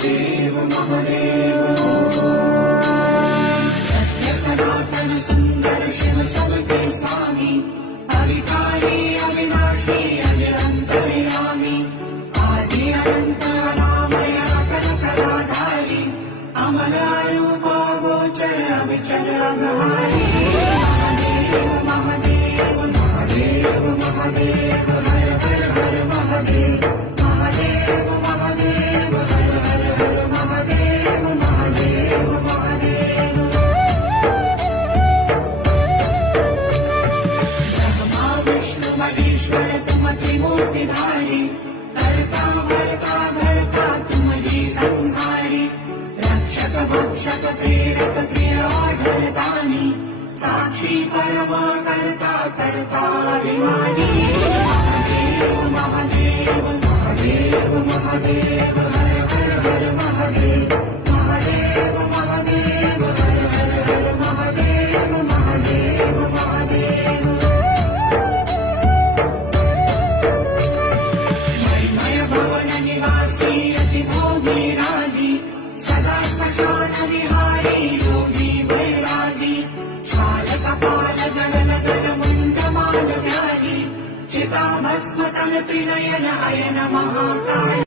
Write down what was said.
महादेव महादेव सत्य सनातन सुंदर शिव सबके स्वामी अविकारी अविनाशी अज अंतर्यामी आदि अनंत अनामय कलकलाधारी अमर रूप गोचर अविचल अघहारी महादेव महादेव महादेव महादेव हर हर हर महादेव महादेव महादेव हर हर हर महादेव महादेव महादेव ब्रह्मा विष्णु महेश्वर तुम त्रिमूर्तिधारी करता भरता धरता तुम जी संहारी रक्षक भक्षक प्रेरक प्रिय आढळतानी साक्षी परमा करता करता अभिमानी महादेव महादेव महादेव महादेव हर हर हर महादेव महादेव महादेव हर हर हर महादेव महादेव महादेव मय भवन निवासी अति भोगी रागी सदा श्मशान विहारी योगी वैरागी छाल कपाल गगन गल मुंज माल व्याली चिता भस्म तन त्रिनयन अयन महाकाल